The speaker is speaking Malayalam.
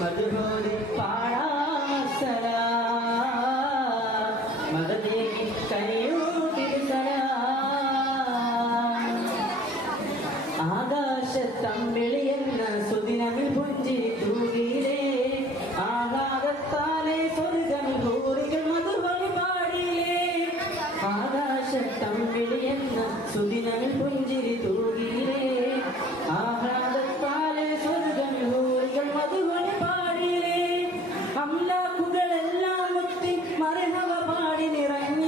മധുഹോരി പാടാമസലാ മദദേവി കനിയൂട്ടിരിസലാ ആകാശത്തമ്പിളിയെന്ന സുദിനമിൽ പുഞ്ചിരി തൂകിയിലേ ആഹ്ലാദത്താലെ സ്വർഗമിൽ ഹൂറികൾ മധുഹോരി പാടിയിലേ ആകാശത്തമ്പിളിയെന്ന സുദിനമിൽ പുഞ്ചിരി തൂകിയിലേ ആഹ്ലാദത്താലെ സ്വർഗമിൽ ഹൂറികൾ മധുഹോരി പാടിയിലേ അംലാക്കുകളെല്ലാം മുത്തി മർഹബ പാടി നിറഞ്ഞ